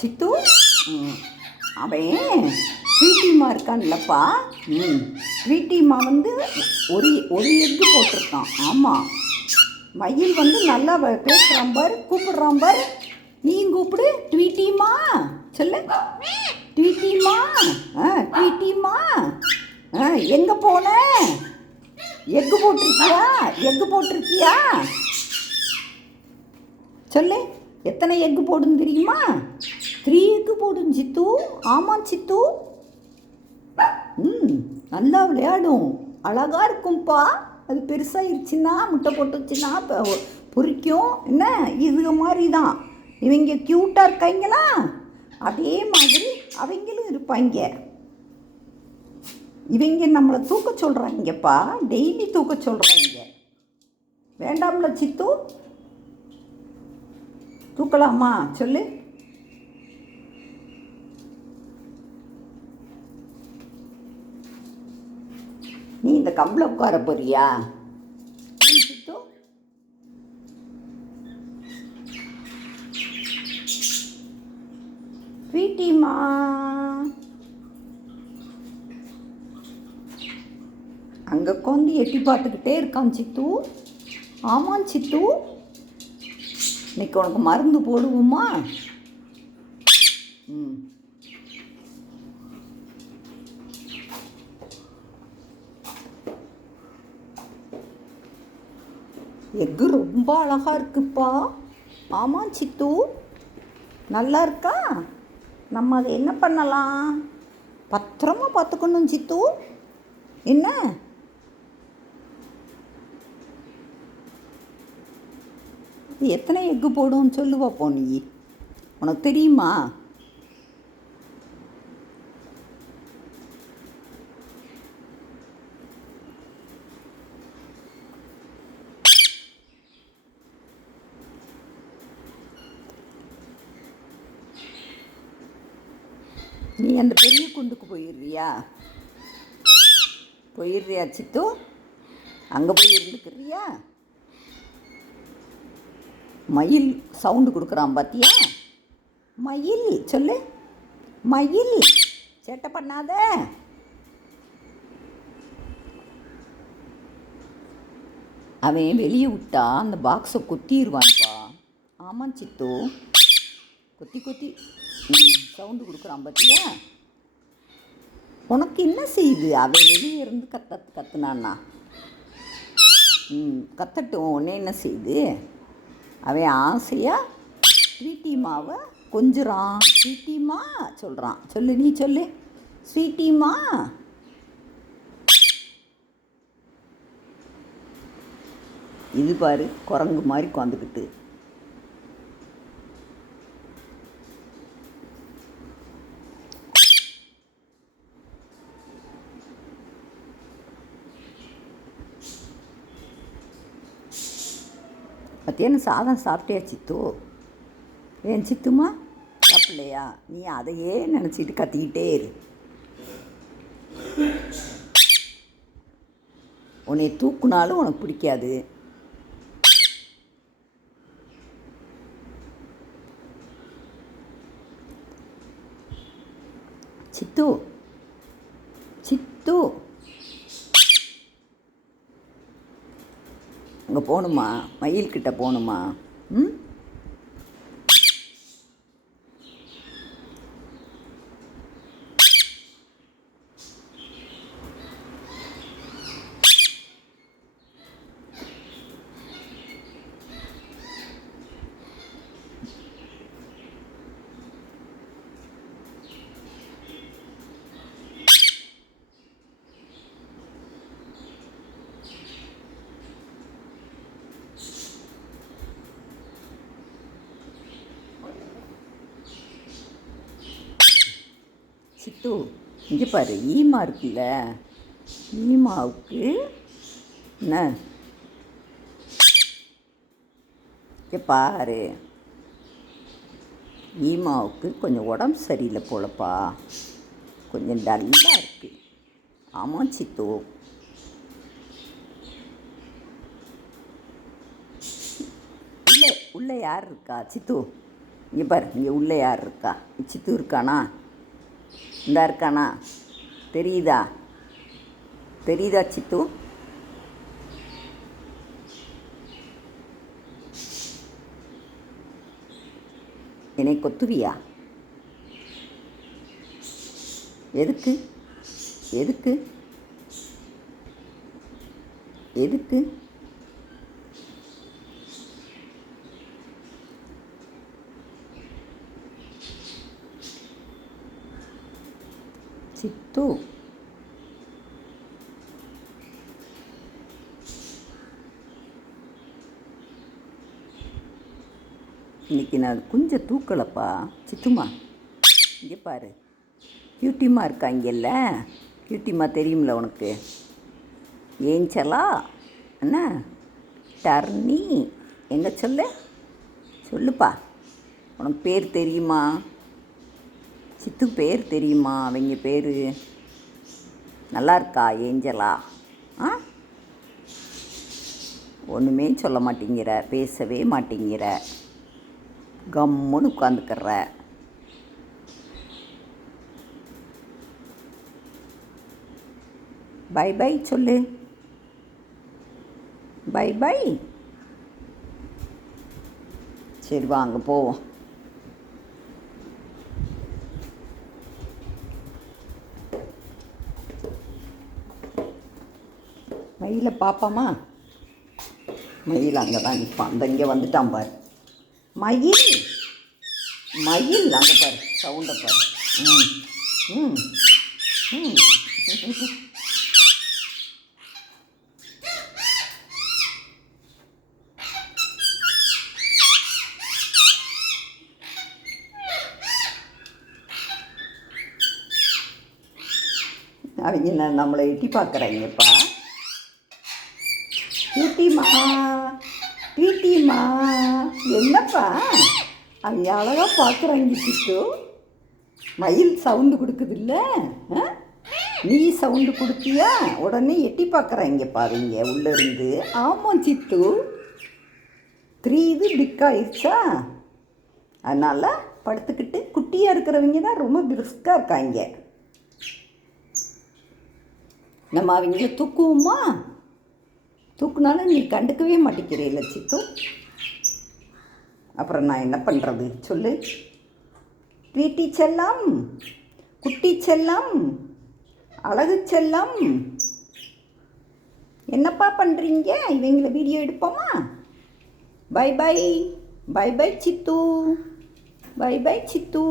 சித்து அவன் ஸ்வீட்டிமா இருக்கான்லப்பா. ஸ்வீட்டிமா வந்து ஒரு ஒரு எக்கு போட்டிருக்கான். ஆமாம், மயில் வந்து நல்லா பேசுகிறான் பார், கூப்பிடுறான் பார். நீயும் கூப்பிடு, ட்வீட்டிமா சொல்லு, ட்வீட்டிமா. ட்வீட்டிமா எங்கே போன? எக்கு போட்டிருக்கியா? எக்கு போட்டிருக்கியா சொல்லு. எத்தனை எக்கு போடுன்னு தெரியுமா? 3 எக்கு போடும் சித்து. ஆமாம் சித்து. நல்லா விளையாடும், அழகாக இருக்கும்ப்பா. அது பெருசாகிடுச்சுன்னா, முட்டை போட்டுச்சுன்னா பொரிக்கும். என்ன இது மாதிரி தான் இவங்க க்யூட்டாக இருக்காங்களா, அதே மாதிரி அவங்களும் இருப்பாங்க. இவங்க நம்மளை தூக்க சொல்கிறாங்கப்பா, டெய்லி தூக்க சொல்கிறாங்க. வேண்டாம்ல சித்து? தூக்கலாமா சொல்லு. நீ இந்த கம்பில் உட்கார போறியா சித்து? வீட்டிமா அங்கே உட்காந்து எட்டி பார்த்துக்கிட்டே இருக்கான் சித்து. ஆமாம் சித்து, இன்னைக்கு உனக்கு மருந்து போடுவோமா? எக்கு ரொம்ப அழகாக இருக்குப்பா. ஆமாம் சித்து, நல்லா இருக்கா? நம்ம அதை என்ன பண்ணலாம்? பத்திரமா பார்த்துக்கணும் சித்து. என்ன எத்தனை எக்கு போடும் சொல்லுவாப்போ நீ? உனக்கு தெரியுமா? நீ அந்த பெரிய குண்டுக்கு போயிடுறியா சித்து? அங்கே போய் இருந்துக்கிறியா? மயில் சவுண்டு கொடுக்குறான் பார்த்தியா? மயில் சொல்லு, மயில் சேட்டை பண்ணாத. அவன் வெளியே விட்டா அந்த பாக்ஸை கொத்திடுவான்ப்பா. ஆமாம் சித்து, கொத்தி கொத்தி சவுண்டு கொடுக்குறான் பார்த்தியா? உனக்கு என்ன செய்யுது? அவன் வெளியே இருந்து கத்துனான்னா கத்தட்டும், உடனே என்ன செய்யுது? அவன் ஆசையாக ஸ்வீட்டிமாவை கொஞ்சுறான். ஸ்வீட்டிமா சொல்கிறான். சொல்லு, நீ சொல்லு, ஸ்வீட்டிமா. இது பாரு, குரங்கு மாதிரி உட்காந்துக்கிட்டு. மத்தியானம் சாதம் சாப்பிட்டியா சித்து? ஏன் சித்துமா சாப்பிட்லையா? நீ அதையே நினச்சிட்டு கத்திக்கிட்டே இரு. உன்னை தூக்குனாலும் உனக்கு பிடிக்காது. சித்து சித்து அங்கே போகணுமா? மயில்கிட்ட போகணுமா? சித்து இங்கே பாரு, ஈமா இருக்குல்ல, ஈமாவுக்கு என்ன இங்கே பாரு, ஈமாவுக்கு கொஞ்சம் உடம்பு சரியில்லை போலப்பா, கொஞ்சம் டல்லாக இருக்குது. ஆமாம் சித்து. உள்ளே யார் இருக்கா சித்து? இங்கே பாரு, இங்கே உள்ளே யார் இருக்கா? சித்து இருக்கானா? இந்தா இருக்கானா? தெரியுதா? தெரியுதா சித்து? என்னை கொத்துவியா? எதுக்கு? எதுக்கு? எதுக்கு? சித்து, இன்னைக்கு நான் குஞ்ச தூக்கலப்பா. சித்துமா, இங்கே பாரு, கியூட்டிமா இருக்காங்கல்ல, கியூட்டிமா தெரியும்ல உனக்கு? ஏஞ்சலா என்ன டர்னி, எங்கே சொல்லுப்பா. உனக்கு பேர் தெரியுமா? சித்து பேர் தெரியுமா? அவங்க பேர் நல்லா இருக்கா? ஏஞ்சலா? ஆ, ஒன்றுமே சொல்ல மாட்டேங்கிற, பேசவே மாட்டேங்கிற, கம்முன்னு உட்காந்துக்கிற. பை பை சொல்லு. Bye bye. சரி வாங்க போவோம். மயிலை பார்ப்பாமா? மயில் அங்கே தான் நிற்பான். அந்த இங்கே வந்துட்டான் பாரு. மயில் மயில் அங்கே பாரு, சவுண்டை பாரு. ம் ம் ம் அவங்க நம்மளை எட்டி பார்க்குறாங்கப்பா. பீட்டிமா, பீட்டிமா, என்னப்பா அவங்க அழகாக பார்க்குறாங்க. சித்து, மயில் சவுண்டு கொடுக்குதில்ல, நீ சவுண்டு கொடுத்தியா? உடனே எட்டி பார்க்குறாங்கப்பா அவங்க உள்ளேருந்து. ஆமாம் சித்து, 3 இது பிக்காயிடுச்சா, அதனால் படுத்துக்கிட்டு குட்டியாக இருக்கிறவங்க தான் ரொம்ப பிரிஸ்காக இருக்காங்க. நம்ம அவங்கள தூக்குவோமா? தூக்குனாலும் நீ கண்டுக்கவே மாட்டேங்கிறீல்ல சித்து. அப்புறம் நான் என்ன பண்ணுறது சொல்லு? வீட்டி செல்லம், குட்டி செல்லம், அழகு செல்லம், என்னப்பா பண்ணுறீங்க? இவங்கள வீடியோ எடுப்போமா? Bye bye. Bye bye Sidhu. Bye bye சித்து.